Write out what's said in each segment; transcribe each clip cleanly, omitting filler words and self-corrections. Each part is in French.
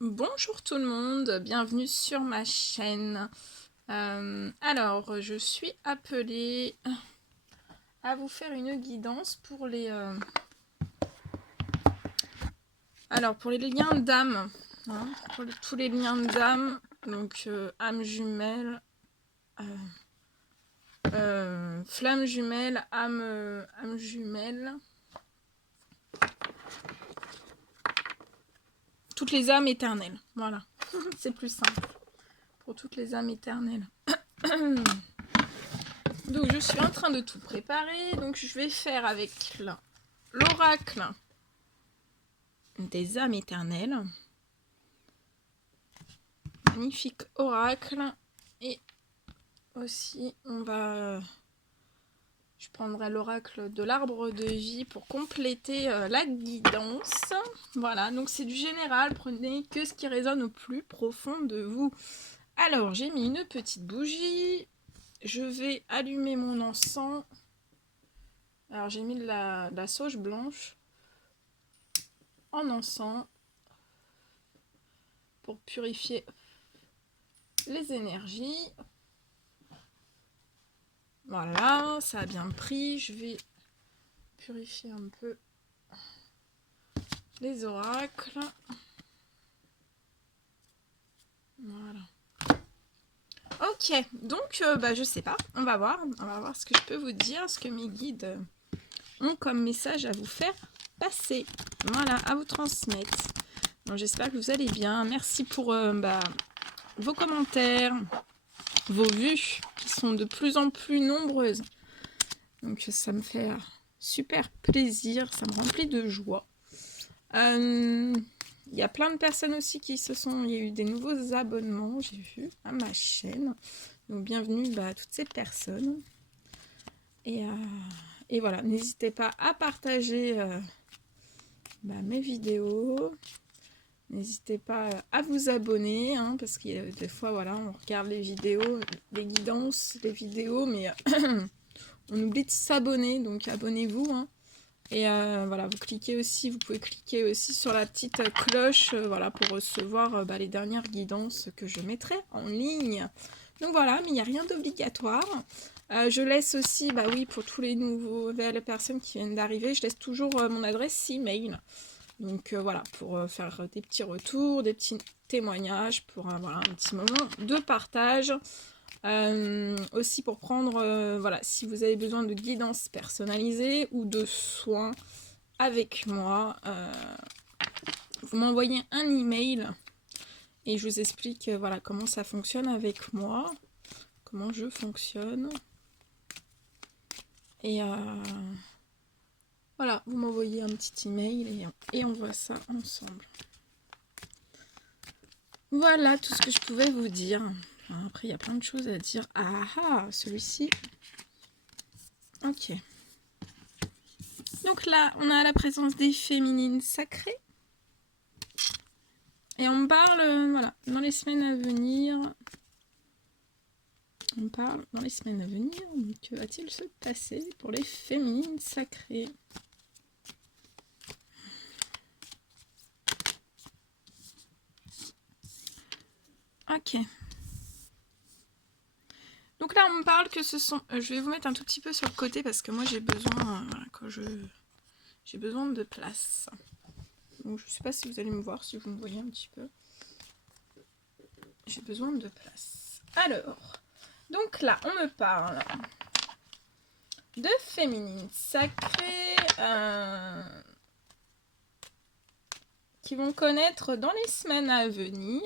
Bonjour tout le monde, bienvenue sur ma chaîne. Alors, je suis appelée à vous faire une guidance pour pour les liens d'âme, hein, pour tous les liens d'âme, donc âme jumelle, flamme jumelle, âme jumelle, toutes les âmes éternelles, voilà, c'est plus simple, pour toutes les âmes éternelles. Donc je suis en train de tout préparer, donc je vais faire avec l'oracle des âmes éternelles. Magnifique oracle. Et aussi je prendrai l'oracle de l'arbre de vie pour compléter la guidance. Voilà, donc c'est du général, prenez que ce qui résonne au plus profond de vous. Alors j'ai mis une petite bougie, je vais allumer mon encens. Alors j'ai mis de la sauge blanche en encens pour purifier les énergies. Voilà, ça a bien pris. Je vais purifier un peu les oracles. Voilà. Ok, donc je sais pas, on va voir ce que je peux vous dire, ce que mes guides ont comme message à vous faire passer. Voilà, à vous transmettre. Donc j'espère que vous allez bien. Merci pour vos commentaires, vos vues qui sont de plus en plus nombreuses. Donc ça me fait super plaisir, ça me remplit de joie. Il y a plein de personnes aussi il y a eu des nouveaux abonnements, j'ai vu, à ma chaîne. Donc bienvenue à toutes ces personnes. Et voilà, n'hésitez pas à partager mes vidéos. N'hésitez pas à vous abonner, hein, parce qu'il y a des fois, voilà, on regarde les vidéos, les guidances, les vidéos, mais on oublie de s'abonner, donc abonnez-vous. Hein. Et voilà, vous pouvez cliquer aussi sur la petite cloche voilà, pour recevoir les dernières guidances que je mettrai en ligne. Donc voilà, mais il n'y a rien d'obligatoire. Je laisse aussi, oui, pour tous les nouvelles personnes qui viennent d'arriver, je laisse toujours mon adresse email. Donc voilà, pour faire des petits retours, des petits témoignages, pour voilà, un petit moment de partage. Aussi pour prendre, voilà, si vous avez besoin de guidance personnalisée ou de soins avec moi, vous m'envoyez un email et je vous explique voilà, comment ça fonctionne avec moi, comment je fonctionne. Et voilà, vous m'envoyez un petit email et on voit ça ensemble. Voilà tout ce que je pouvais vous dire. Après, il y a plein de choses à dire. Ah, celui-ci. Ok. Donc là, on a la présence des féminines sacrées. Et on parle, voilà, dans les semaines à venir. On parle dans les semaines à venir. Que va-t-il se passer pour les féminines sacrées? Ok. Donc là, on me parle que ce sont... je vais vous mettre un tout petit peu sur le côté parce que moi, j'ai besoin... j'ai besoin de place. Donc, je ne sais pas si vous allez me voir, si vous me voyez un petit peu. J'ai besoin de place. Alors, donc là, on me parle de féminines sacrées qui vont connaître dans les semaines à venir.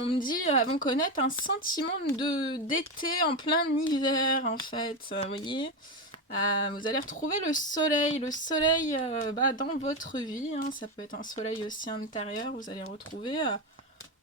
On me dit elles vont connaître un sentiment d'été en plein hiver, en fait. Vous voyez, vous allez retrouver le soleil dans votre vie. Hein, ça peut être un soleil aussi intérieur. Vous allez retrouver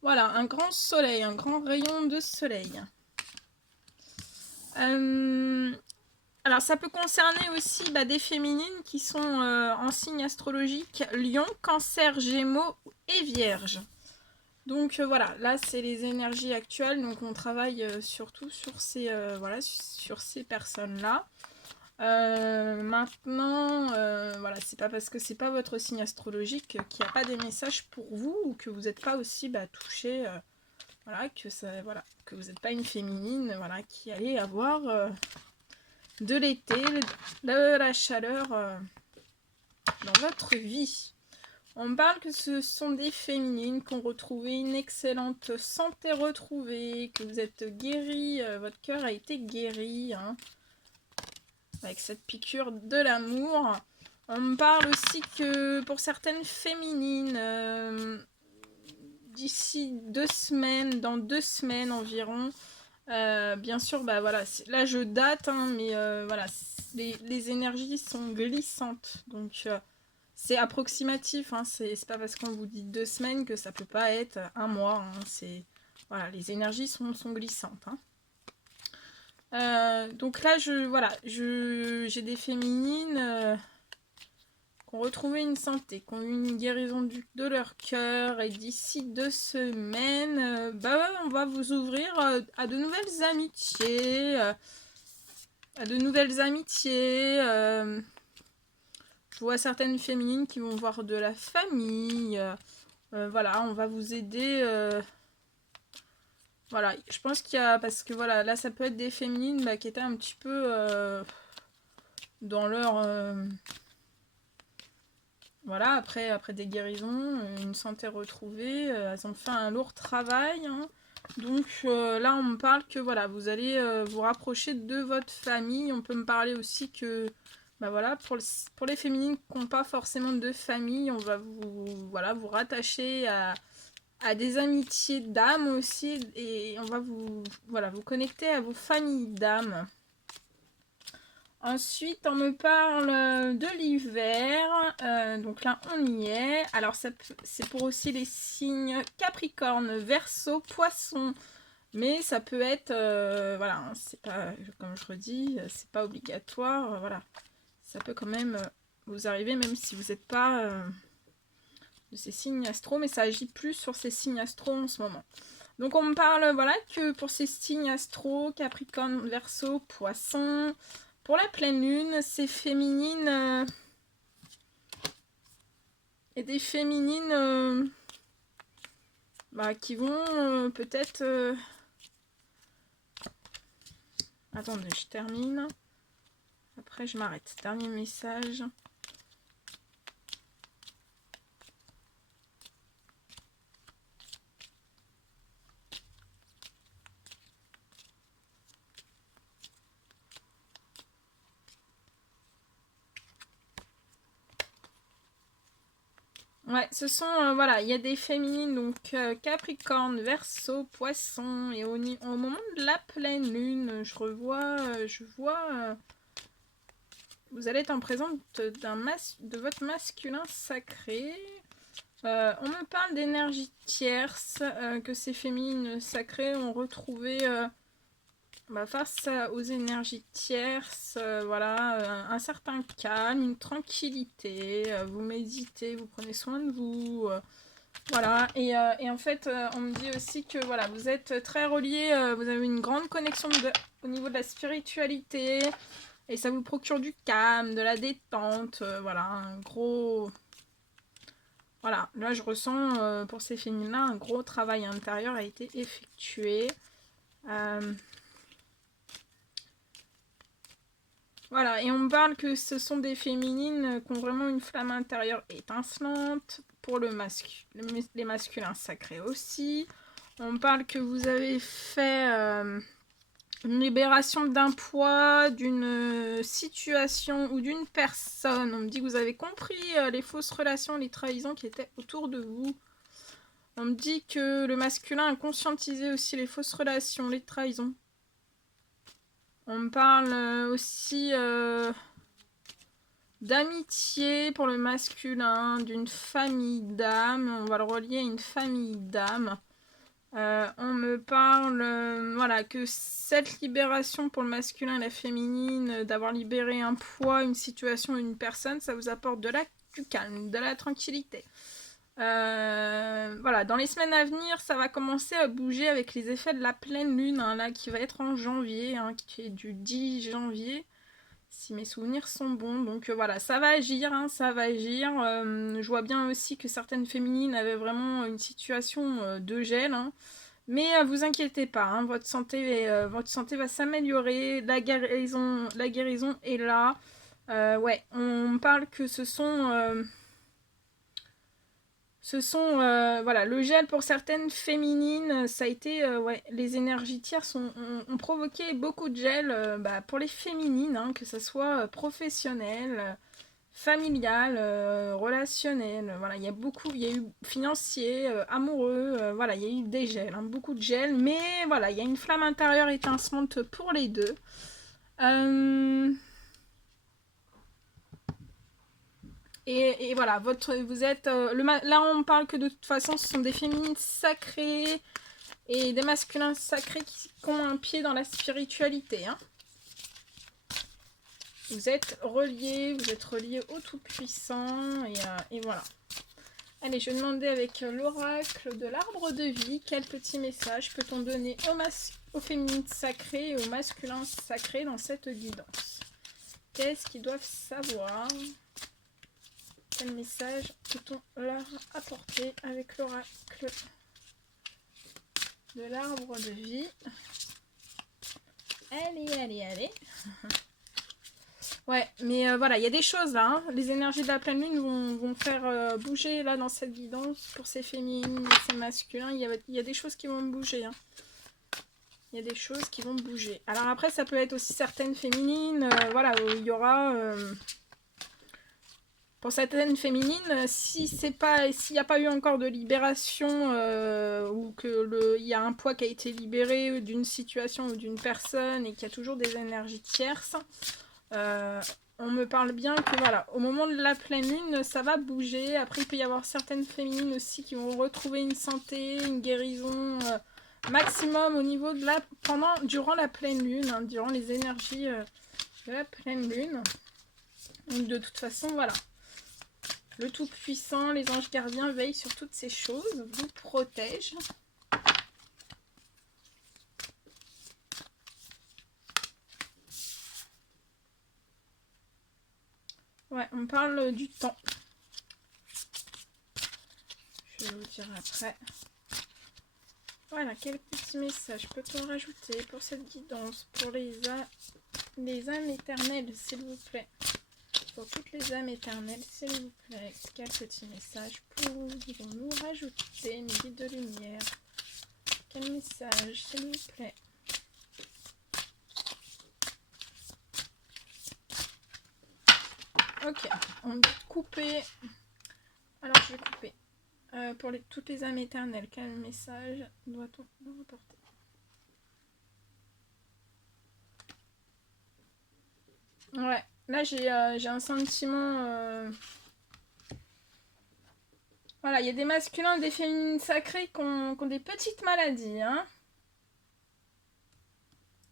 voilà, un grand soleil, un grand rayon de soleil. Alors ça peut concerner aussi des féminines qui sont en signe astrologique Lion, Cancer, Gémeaux et Vierge. Donc voilà, là c'est les énergies actuelles, donc on travaille surtout sur ces, sur ces personnes-là. Maintenant, voilà, c'est pas parce que c'est pas votre signe astrologique qu'il n'y a pas des messages pour vous ou que vous n'êtes pas aussi touché, voilà, voilà, que vous n'êtes pas une féminine, voilà, qui allait avoir de l'été, de la chaleur dans votre vie. On parle que ce sont des féminines qui ont retrouvé une excellente santé retrouvée, que vous êtes guérie, votre cœur a été guéri, hein, avec cette piqûre de l'amour. On me parle aussi que pour certaines féminines, d'ici 2 semaines, dans 2 semaines environ, bien sûr, voilà, là je date, hein, mais voilà, les énergies sont glissantes, donc c'est approximatif, hein, c'est pas parce qu'on vous dit 2 semaines que ça peut pas être un mois, hein, voilà, les énergies sont glissantes, hein. Donc là, j'ai des féminines qui ont retrouvé une santé, qui ont eu une guérison de leur cœur, et d'ici 2 semaines, on va vous ouvrir à de nouvelles amitiés, je vois certaines féminines qui vont voir de la famille, voilà, on va vous aider, voilà, je pense qu'il y a, parce que voilà, là ça peut être des féminines qui étaient un petit peu dans leur... voilà, après des guérisons, une santé retrouvée, elles ont fait un lourd travail, hein. Donc là on me parle que voilà, vous allez vous rapprocher de votre famille. On peut me parler aussi que voilà, pour les féminines qui n'ont pas forcément de famille, on va vous rattacher à des amitiés d'âme aussi, et on va vous connecter à vos familles d'âme. Ensuite, on me parle de l'hiver, donc là on y est. Alors c'est pour aussi les signes Capricorne, Verseau, Poisson, mais ça peut être, voilà, hein, c'est pas, comme je redis, c'est pas obligatoire, voilà. Ça peut quand même vous arriver, même si vous n'êtes pas de ces signes astro, mais ça agit plus sur ces signes astro en ce moment. Donc on me parle, voilà, que pour ces signes astro, Capricorne, Verseau, Poisson, pour la pleine lune, c'est féminine, et des féminines qui vont peut-être... Attendez, je termine. Après, je m'arrête. Dernier message. Ouais, ce sont, voilà, il y a des féminines, donc Capricorne, Verseau, Poisson, et au moment de la pleine lune, je vois, vous allez être en présence de votre masculin sacré. On me parle d'énergie tierce, que ces féminines sacrées ont retrouvé face aux énergies tierces, voilà, un certain calme, une tranquillité, vous méditez, vous prenez soin de vous, voilà, et en fait, on me dit aussi que voilà, vous êtes très reliés, vous avez une grande connexion au niveau de la spiritualité, et ça vous procure du calme, de la détente, voilà, un gros... Voilà, là je ressens pour ces féminines-là, un gros travail intérieur a été effectué. Voilà, et on me parle que ce sont des féminines qui ont vraiment une flamme intérieure étincelante, pour les masculins sacrés aussi. On me parle que vous avez fait une libération d'un poids, d'une situation ou d'une personne. On me dit que vous avez compris les fausses relations, les trahisons qui étaient autour de vous. On me dit que le masculin a conscientisé aussi les fausses relations, les trahisons. On me parle aussi d'amitié pour le masculin, d'une famille d'âme. On va le relier à une famille d'âme. On me parle, voilà, que cette libération pour le masculin et la féminine, d'avoir libéré un poids, une situation, une personne, ça vous apporte du calme, de la tranquillité. Voilà, dans les semaines à venir, ça va commencer à bouger avec les effets de la pleine lune, hein, là, qui va être en janvier, hein, qui est du 10 janvier. si mes souvenirs sont bons. Donc voilà, ça va agir, hein, ça va agir. Je vois bien aussi que certaines féminines avaient vraiment une situation de gel, hein. Mais vous inquiétez pas, hein, votre santé va s'améliorer, la guérison est là. Ouais, on parle que ce sont voilà, le gel pour certaines féminines, ça a été, ouais, les énergies tierces ont provoqué beaucoup de gel bah, pour les féminines, hein, que ce soit professionnel, familial, relationnel, voilà, il y a eu financier, amoureux, voilà, il y a eu des gels, hein, beaucoup de gels, mais voilà, il y a une flamme intérieure étincelante pour les deux. Et voilà, vous êtes... là, on parle que de toute façon, ce sont des féminines sacrées et des masculins sacrés qui ont un pied dans la spiritualité. Hein. Vous êtes reliés au Tout-Puissant et voilà. Allez, je vais demander avec l'oracle de l'arbre de vie, quel petit message peut-on donner aux féminines sacrées et aux masculins sacrés dans cette guidance? Qu'est-ce qu'ils doivent savoir? Quel message peut-on leur apporter avec l'oracle de l'arbre de vie? Allez. Ouais, mais voilà, il y a des choses là. Hein. Les énergies de la pleine lune vont faire bouger là dans cette guidance pour ces féminines et ces masculins. Il y a des choses qui vont bouger. Hein. Il y a des choses qui vont bouger. Alors après, ça peut être aussi certaines féminines, voilà, où il y aura... pour certaines féminines, s'il n'y a pas eu encore de libération ou qu'il y a un poids qui a été libéré d'une situation ou d'une personne et qu'il y a toujours des énergies tierces, on me parle bien que voilà, au moment de la pleine lune, ça va bouger. Après, il peut y avoir certaines féminines aussi qui vont retrouver une santé, une guérison maximum au niveau de durant la pleine lune, hein, durant les énergies de la pleine lune. Donc de toute façon, voilà. Le Tout-Puissant, les anges gardiens veillent sur toutes ces choses, vous protègent. Ouais, on parle du temps. Je vais vous dire après. Voilà, quel petit message peut-on rajouter pour cette guidance, pour les âmes éternelles, s'il vous plaît? Pour toutes les âmes éternelles, s'il vous plaît, quel petit message pouvons-nous rajouter, mes guides de lumière? Quel message, s'il vous plaît? Ok, on dit couper. Alors je vais couper. Pour toutes les âmes éternelles, quel message doit-on leur apporter? Ouais, là j'ai un sentiment... Voilà, il y a des masculins et des féminines sacrées qui ont des petites maladies, hein.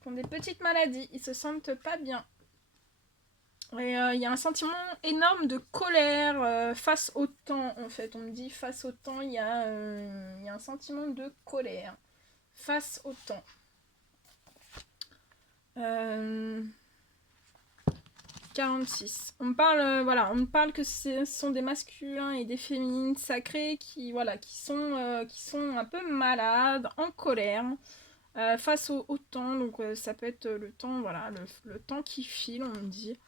Qui ont des petites maladies, ils se sentent pas bien. Et il y a un sentiment énorme de colère face au temps, en fait. On me dit face au temps, il y a un sentiment de colère face au temps. 46. On me parle, voilà, on me parle que ce sont des masculins et des féminines sacrés qui sont un peu malades, en colère, face au temps. Donc ça peut être le temps, voilà, le temps qui file, on me dit.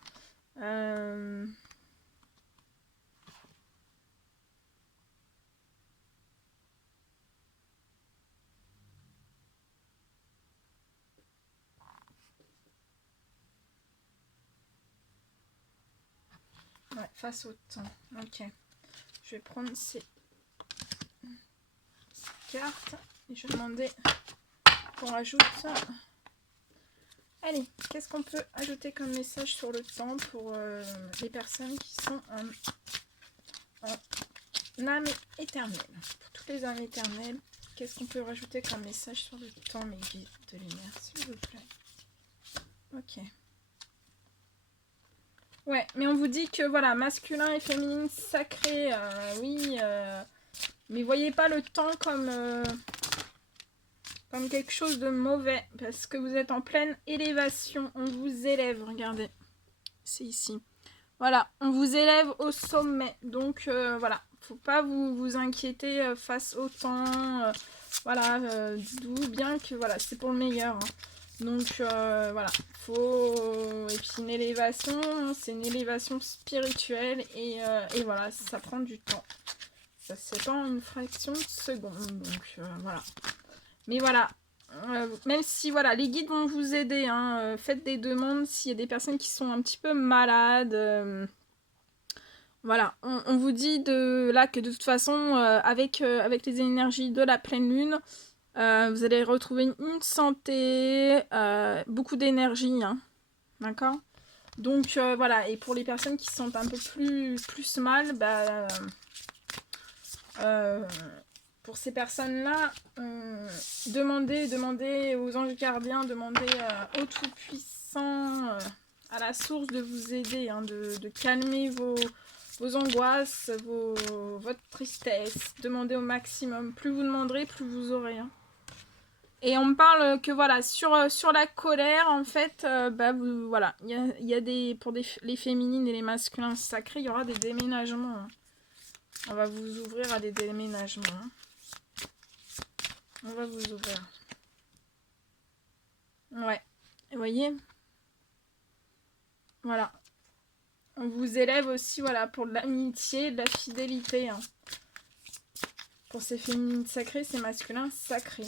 Ouais, face au temps. Ok. Je vais prendre ces cartes et je vais demander qu'on rajoute ça. Allez, qu'est-ce qu'on peut ajouter comme message sur le temps pour les personnes qui sont en âme éternelle? Pour toutes les âmes éternelles, qu'est-ce qu'on peut rajouter comme message sur le temps, mes guides de lumière, s'il vous plaît? Ok. Ouais, mais on vous dit que voilà, masculin et féminine sacré, oui, mais voyez pas le temps comme quelque chose de mauvais, parce que vous êtes en pleine élévation, on vous élève, regardez. c'est ici. Voilà, on vous élève au sommet. Donc voilà, faut pas vous inquiéter face au temps. Voilà, dites-vous bien que voilà, c'est pour le meilleur. Hein. Donc voilà, faut. Et puis une élévation, c'est une élévation spirituelle et voilà, ça prend du temps. Ça se fait pas en une fraction de seconde. Donc voilà. Mais voilà, même si voilà, les guides vont vous aider, hein, faites des demandes s'il y a des personnes qui sont un petit peu malades. Voilà, on vous dit là que de toute façon, avec les énergies de la pleine lune, vous allez retrouver une santé, beaucoup d'énergie, hein, d'accord. Donc voilà, et pour les personnes qui se sentent un peu plus mal, bah, pour ces personnes-là, demandez aux anges gardiens, demandez au Tout-Puissant, à la source de vous aider, hein, de calmer vos angoisses, votre tristesse. Demandez au maximum. Plus vous demanderez, plus vous aurez. Hein. Et on me parle que voilà, sur la colère, en fait, bah, voilà, il y a des, pour les féminines et les masculins sacrés, il y aura des déménagements. Hein. On va vous ouvrir à des déménagements. Hein. On va vous ouvrir. Ouais. Vous voyez? Voilà. On vous élève aussi, voilà, pour de l'amitié, de la fidélité. Hein. Pour ces féminines sacrées, ces masculins sacrés.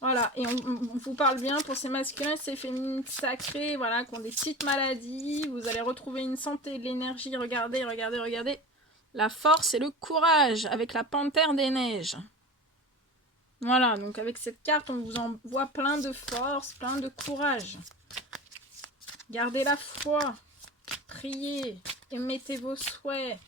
Voilà, et on vous parle bien pour ces masculins, ces féminines sacrées, voilà, qui ont des petites maladies. Vous allez retrouver une santé, de l'énergie. Regardez, regardez, regardez. La force et le courage avec la panthère des neiges. Voilà, donc avec cette carte, on vous envoie plein de force, plein de courage. Gardez la foi, priez, émettez vos souhaits.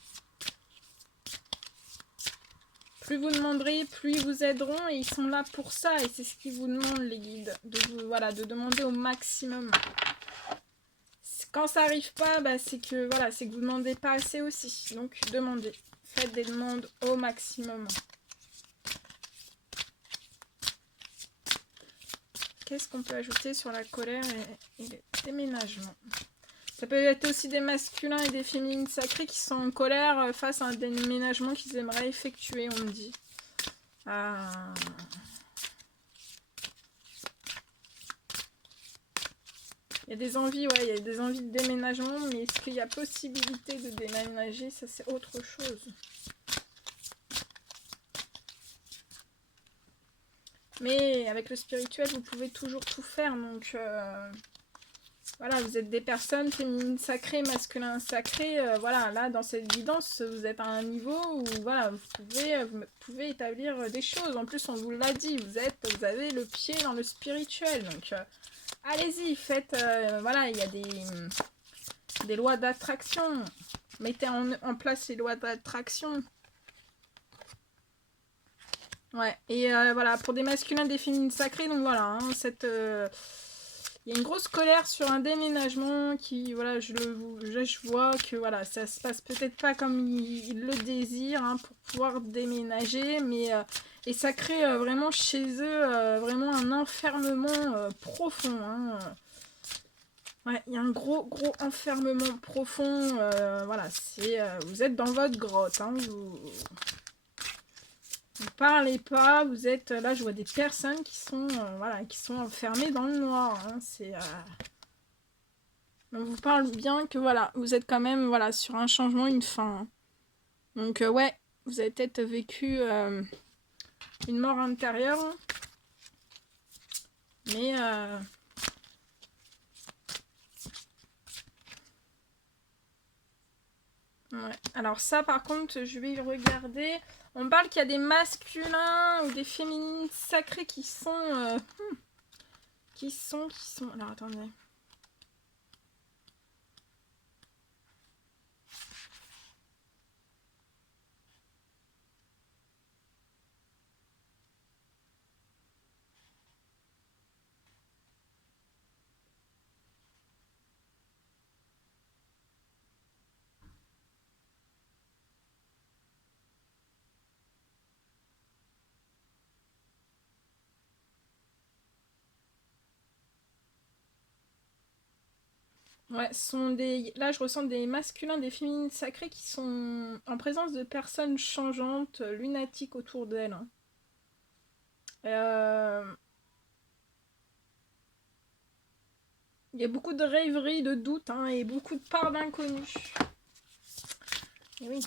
Plus vous demanderez, plus ils vous aideront et ils sont là pour ça. Et c'est ce qu'ils vous demandent, les guides, de demander au maximum. Quand ça n'arrive pas, bah, c'est que vous ne demandez pas assez aussi. Donc demandez, faites des demandes au maximum. Qu'est-ce qu'on peut ajouter sur la colère et les déménagements? Ça peut être aussi des masculins et des féminines sacrées qui sont en colère face à un déménagement qu'ils aimeraient effectuer, on me dit. Il y a des envies, ouais, il y a des envies de déménagement, mais est-ce qu'il y a possibilité de déménager? Ça, c'est autre chose. Mais avec le spirituel, vous pouvez toujours tout faire, donc... Voilà, vous êtes des personnes féminines sacrées, masculins sacrés. Voilà, là, dans cette guidance, vous êtes à un niveau où voilà, vous pouvez établir des choses. En plus, on vous l'a dit, vous avez le pied dans le spirituel. Donc, allez-y, faites... voilà, il y a des lois d'attraction. Mettez en place les lois d'attraction. Ouais, et voilà, pour des masculins, des féminines sacrées, donc voilà, hein, il y a une grosse colère sur un déménagement qui, voilà, je vois que voilà, ça se passe peut-être pas comme ils le désirent hein, pour pouvoir déménager, mais et ça crée vraiment chez eux vraiment un enfermement profond. Hein. Ouais, il y a un gros enfermement profond. Voilà, vous êtes dans votre grotte. Hein, vous parlez pas, vous êtes là, je vois des personnes qui sont voilà, qui sont enfermées dans le noir. Hein, on vous parle bien que voilà, vous êtes quand même voilà sur un changement, une fin. Hein. Donc ouais, vous avez peut-être vécu une mort intérieure, hein. Mais ouais. Alors ça par contre, je vais regarder. On parle qu'il y a des masculins ou des féminines sacrées qui sont qui sont. Alors attendez. Ouais, ce sont des... Là, je ressens des masculins, des féminines sacrées qui sont en présence de personnes changeantes, lunatiques autour d'elles, hein. Euh, Il y a beaucoup de rêveries, de doutes, hein, et beaucoup de parts d'inconnus. Et oui.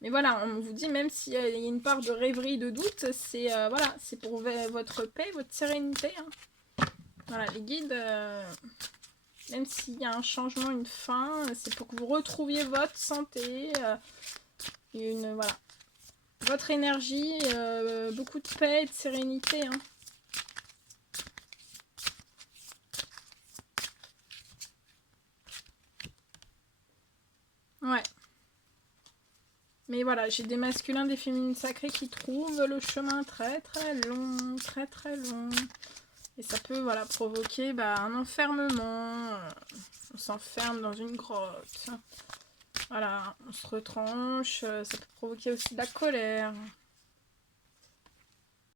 Mais voilà, on vous dit, même s'il y a une part de rêverie, de doute, c'est voilà, c'est pour votre paix, votre sérénité, hein. Voilà, les guides, même s'il y a un changement, une fin, c'est pour que vous retrouviez votre santé, voilà, votre énergie, beaucoup de paix et de sérénité, hein. Ouais. Mais voilà, j'ai des masculins, des féminines sacrées qui trouvent le chemin très très long, très très long. Et ça peut, voilà, provoquer un enfermement. On s'enferme dans une grotte. Voilà, on se retranche. Ça peut provoquer aussi de la colère.